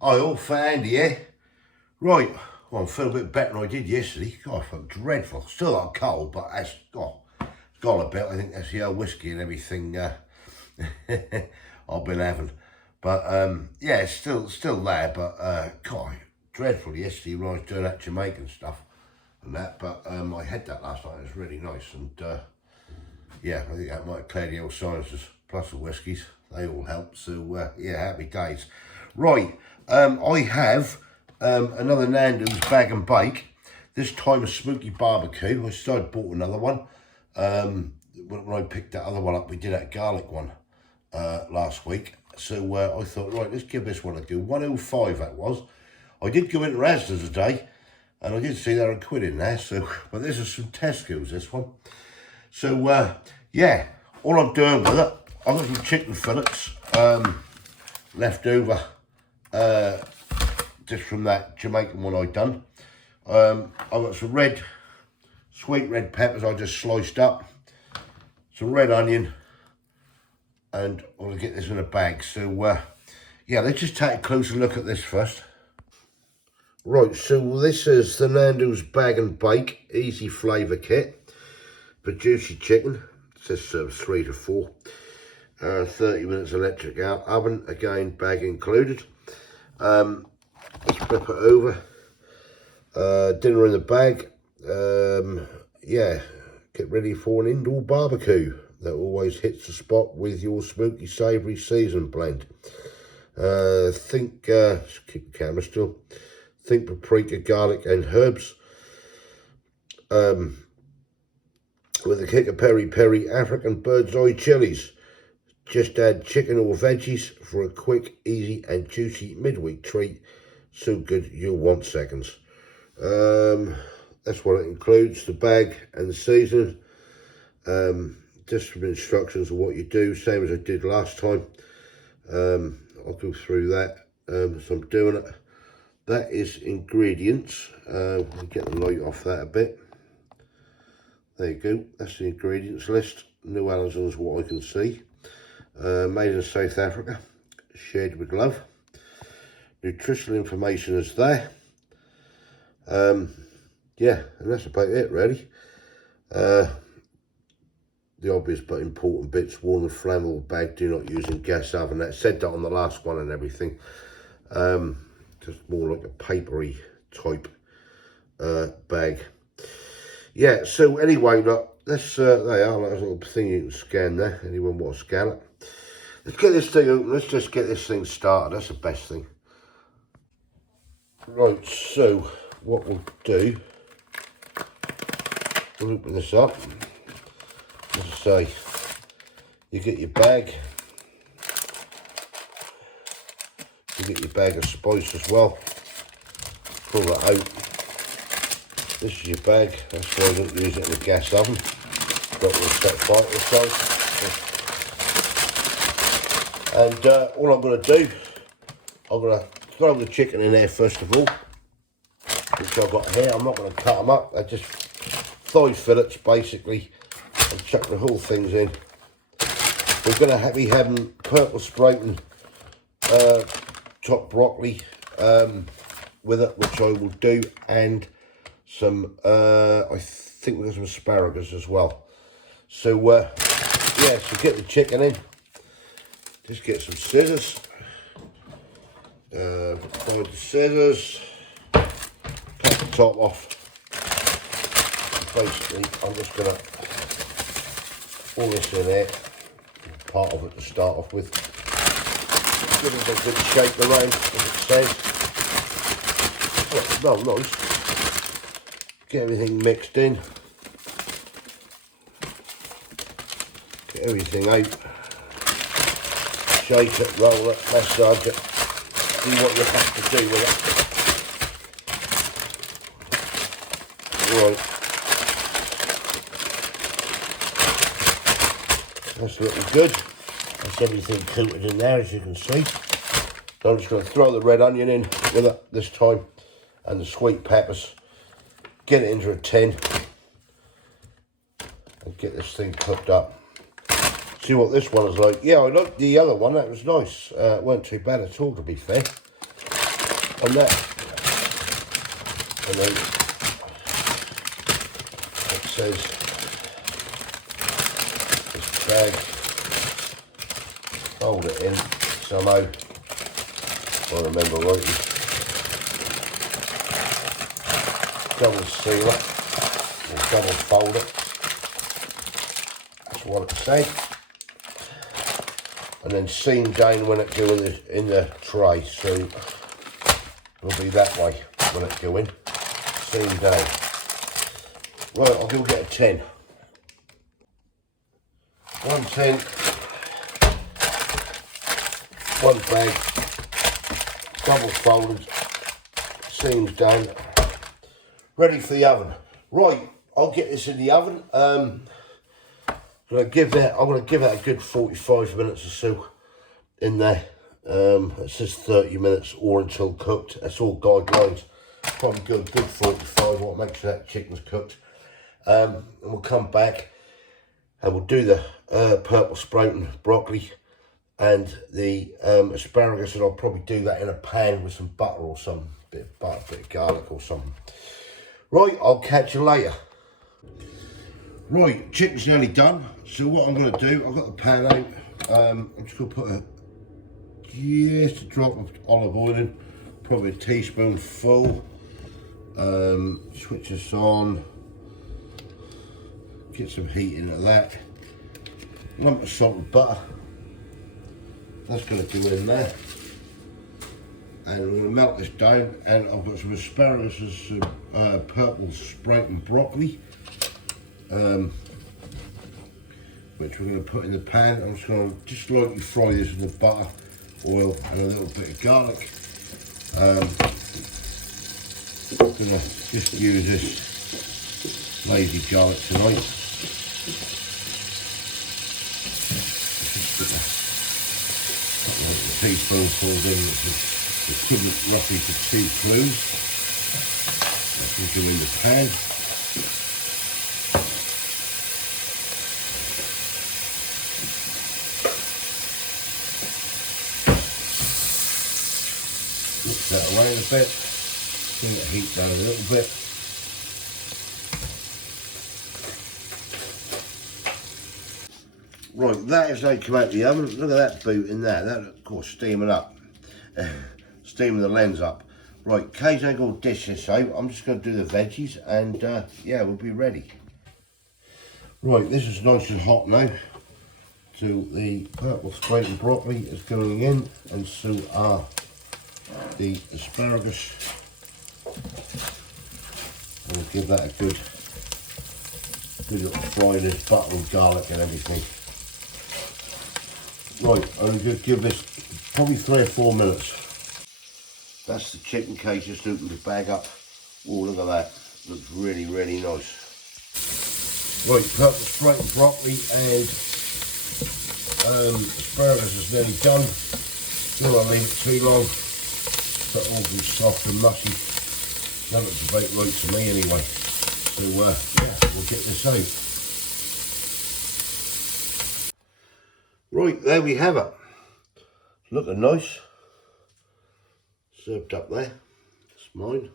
Hi all, for Andy here. Right, well, I feel a bit better than I did yesterday. God, I felt dreadful. Still got a cold, but that's it's gone a bit. I think that's the old whiskey and everything I've been having. But yeah, it's still there. But God, dreadful yesterday when I was doing that Jamaican stuff and that. But I had that last night. It was really nice, and yeah, I think that might clear the old sinuses. Plus the whiskies, they all help. So yeah, happy days. Right, I have another Nando's bag and bake. This time a Smoky barbecue. I started bought another one. When I picked that other one up, we did that garlic one last week. So I thought, right, let's give this one a go. 105 that was. I did go into Asda today, and I did see there a quid in there. So, but this is from Tesco's, this one. So yeah, all I'm doing with it, I've got some chicken fillets left over just from that Jamaican one I'd done. I've got some sweet red peppers I just sliced up, some red onion, and I'm going to get this in a bag. So yeah, let's just take a closer look at this first. Right, so this is the Nando's Bag and Bake Easy Flavour Kit for juicy chicken. It says serve 3 to 4. 30 minutes electric oven, again bag included. Let's flip it over. Dinner in the bag. Yeah, get ready for an indoor barbecue that always hits the spot with your smoky savoury season blend. Think, just keep the camera still. Think paprika, garlic and herbs. With a kick of peri-peri African bird's eye chilies. Just add chicken or veggies for a quick, easy and juicy midweek treat. So good you'll want seconds. That's what it includes, the bag and the seasoning. Just some instructions of what you do, same as I did last time. I'll go through that as I'm doing it. That is ingredients. I'll get the light off that a bit. There you go, that's the ingredients list. No allergens what I can see. Made in South Africa, shared with love. Nutritional information is there. Yeah, and that's about it really. The obvious but important bits: warm and flammable bag, do not use in gas oven. That said that on the last one and everything. Just more like a papery type bag. Yeah, so anyway, look, let's there you are, there's a little thing you can scan there. Anyone want to scan it? Let's get this thing open. Let's just get this thing started. That's the best thing. Right, so what we'll do, we'll open this up. As I say, you get your bag. You get your bag of spice as well. Pull that out. This is your bag. That's why I don't use it in the gas oven. Got to set fire to the side. And all I'm going to do, I'm going to throw the chicken in there first of all, which I've got here. I'm not going to cut them up. They're just thigh fillets basically. And chuck the whole things in. We're going to be having purple sprouting chopped broccoli with it, which I will do, and some I think we've got some asparagus as well. So yeah, so get the chicken in. Just get some scissors. Find the scissors. Cut the top off. Basically, I'm just gonna pour this in there. Part of it to start off with. Give it a good shake around, as it says. Oh, it smells nice. Get everything mixed in. Get everything out. Shake it, roll it, massage it. Do what you have to do with it. Right. That's looking good. That's everything coated in there, as you can see. So I'm just going to throw the red onion in with it this time, and the sweet peppers. Get it into a tin and get this thing cooked up. See what this one is like. Yeah, I liked the other one. That was nice. It weren't too bad at all, to be fair. on that. And then it says this bag, fold it in somehow, if I remember rightly. Double seal it, or double fold it. That's what it said. And then seam down when it go in the tray, so it'll be that way when it go in. Seam down. Right, I'll go get a tin. 1 tin, 1 bag, double folded, seams down, ready for the oven. Right, I'll get this in the oven. I'm gonna give that a good 45 minutes or so in there. It says 30 minutes or until cooked. That's all guidelines. Probably good 45. I want to make sure that chicken's cooked. And we'll come back and we'll do the purple sprouting broccoli and the asparagus, and I'll probably do that in a pan with some butter or some bit of butter, bit of garlic or something. Right, I'll catch you later. Right, chicken's nearly done. So what I'm going to do, I've got the pan out. I'm just going to put just a drop of olive oil in, probably a teaspoonful. Switch this on. Get some heat into that. Lump of salt and butter. That's going to go in there. And I'm going to melt this down. And I've got some asparagus and some purple sprouting broccoli. Which we're going to put in the pan. I'm just going to lightly fry this in the butter, oil, and a little bit of garlic. I'm going to just use this lazy garlic tonight. Like a teaspoonful in, which is equivalent roughly to 2 cloves. That will go in the pan. Mix that around a bit. Bring the heat down a little bit. Right, that is how it come out of the oven. Look at that boot in there. That, of course, steaming up. Steaming the lens up. Right, Kate, I'm going to dish this out. I'm just going to do the veggies and, yeah, we'll be ready. Right, this is nice and hot now. So the purple sprouting broccoli is going in, and so are the asparagus. We'll give that a good little fry in this butter and garlic and everything. Right, I'm going to give this probably 3 or 4 minutes. That's the chicken cake, just opened the bag up. Oh, look at that. Looks really, really nice. Right, purple sprouting broccoli and asparagus is nearly done. Don't want to leave it too long. So it all be soft and mushy. That looks about right to me anyway. So yeah, we'll get this out. Right, there we have it. Looking nice. Served up there. It's mine,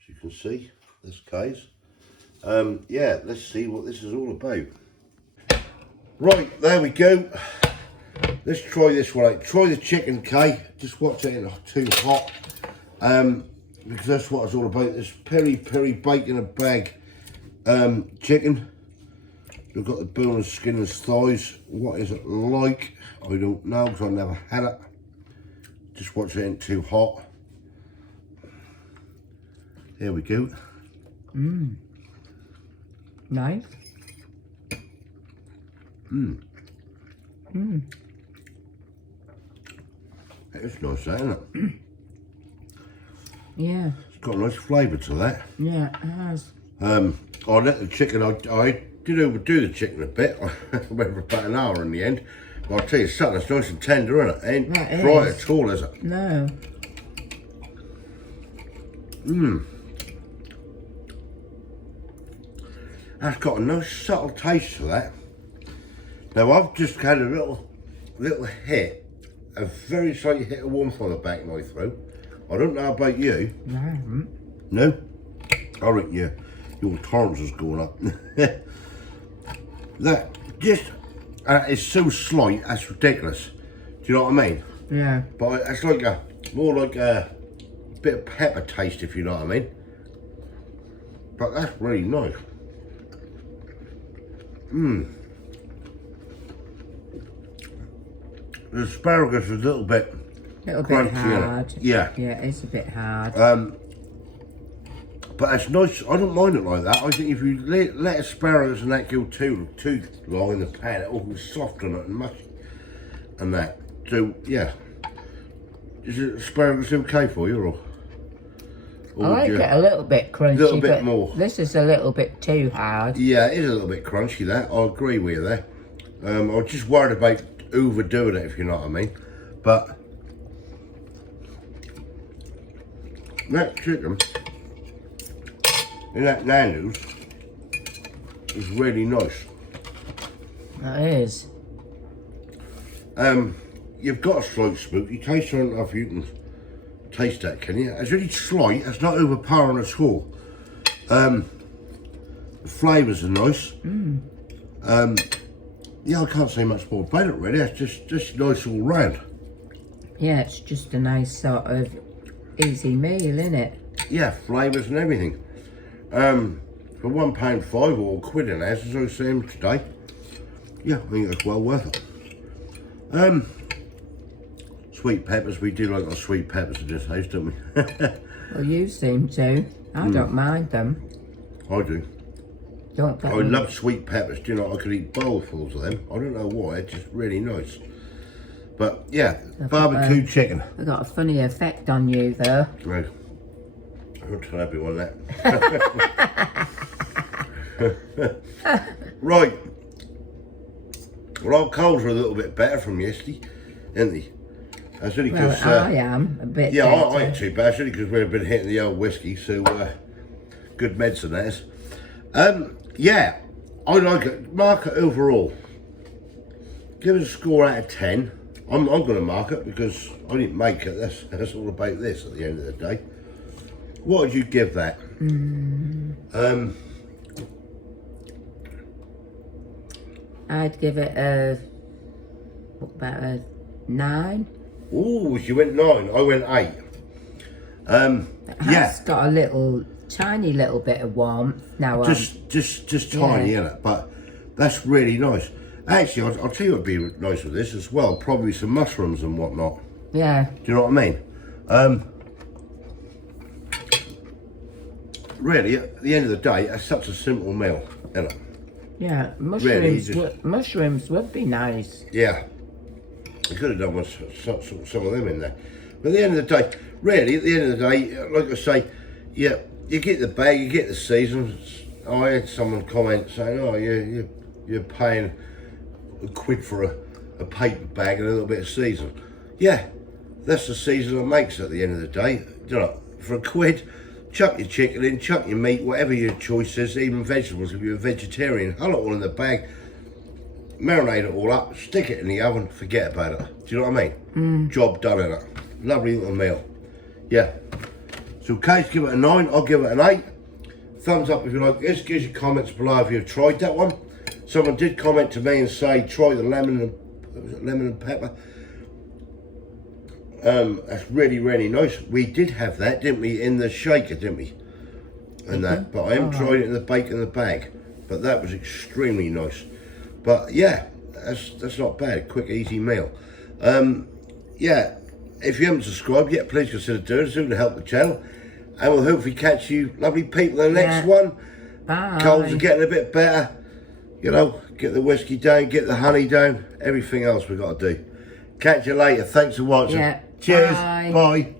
as you can see. This Kay's. Yeah, let's see what this is all about. Right, there we go. Let's try this one out. Try the chicken, Kay. Just watch it ain't too hot. Because that's what it's all about. This peri bacon and bag chicken. We've got the bone and skin and thighs. What is it like? I don't know, because I've never had it. Just watch it ain't too hot. Here we go. Mmm. Nice. Mmm. Mmm. It's nice, isn't it? Yeah. It's got a nice flavour to that. Yeah, it has. I let the chicken, I did overdo the chicken a bit. I went for about an hour in the end. But I'll tell you something, it's nice and tender, isn't it? Ain't dry at all, is it? No. Mmm. That's got a nice subtle taste to that. Now I've just had a little hit, a very slight hit of warmth on the back of my throat. I don't know about you. No, I haven't. No? I reckon your tolerance is going up. That just, it's so slight, that's ridiculous. Do you know what I mean? Yeah. But it's like more like a bit of pepper taste, if you know what I mean. But that's really nice. The asparagus is a little bit Little crunchy, bit hard. innit? Yeah. Yeah, it's a bit hard. But it's nice. I don't mind it like that. I think if you let asparagus and that go too long in the pan, it all goes soft on it and mushy and that. So yeah, is it asparagus okay for you, or I like it a little bit crunchy, little bit but more. this is a little bit too hard. Yeah, it is a little bit crunchy. That I agree with you there. I was just worried about overdoing it, if you know what I mean. But that chicken in that Nando's is really nice. That is. You've got a slight smoky taste. I don't know if you can taste that, can you? It's really slight. It's not overpowering at all. The flavours are nice. Yeah, I can't say much more about it really. It's just nice all round. Yeah, it's just a nice sort of easy meal, isn't it? Yeah, flavours and everything. For £1.5 or quid in there, as I was saying today. Yeah, I think that's well worth it. Sweet peppers, we do like our sweet peppers in this house, don't we? Well, you seem to. I don't mind them. I do. Don't get I them. love sweet peppers. Do you know, I could eat bowlfuls of them. I don't know why, it's just really nice. But yeah, barbecue chicken. They got a funny effect on you, though. No, I won't tell everyone that. Right. Well, our coals are a little bit better from yesterday, isn't they? That's only Well, because I am a bit yeah, I better. ain't too bad. It's only because we've been hitting the old whiskey, so good medicine that is. Yeah, I like it. Mark it overall. Give it a score out of 10. I'm going to mark it because I didn't make it. That's all about this at the end of the day. What would you give that? I'd give it about a 9. Oh, she went 9. I went 8. Yeah. It's got a little, tiny little bit of warmth now. Just tiny, innit? But that's really nice. Actually, I'll tell you what'd be nice with this as well. Probably some mushrooms and whatnot. Yeah. Do you know what I mean? Really, at the end of the day, it's such a simple meal, isn't it? Yeah, Really, mushrooms would be nice. Yeah. I could have done with some of them in there. But at the end of the day, really, at the end of the day, like I say, yeah, you get the bag, you get the seasons. I had someone comment saying, oh, you're paying a quid for a paper bag and a little bit of season. Yeah, that's the season it makes at the end of the day. You know, for a quid, chuck your chicken in, chuck your meat, whatever your choice is, even vegetables if you're a vegetarian, hull it all in the bag, marinate it all up, stick it in the oven, forget about it. Do you know what I mean? Job done in it. Lovely little meal. Yeah. So Kate's give it a 9, I'll give it an 8. Thumbs up if you like this, give your comments below if you've tried that one. Someone did comment to me and say, try the lemon and pepper. That's really, really nice. We did have that, didn't we, in the shaker, didn't we? And that, but I haven't tried it in the bake in the bag. But that was extremely nice. But yeah, that's not bad. Quick, easy meal. Yeah, if you haven't subscribed yet, please consider doing so to help the channel. And we'll hopefully catch you lovely people in the next one. Bye. Colds are getting a bit better. You know, get the whiskey down, get the honey down, everything else we've got to do. Catch you later. Thanks for watching. Yeah. Cheers. Bye. Bye.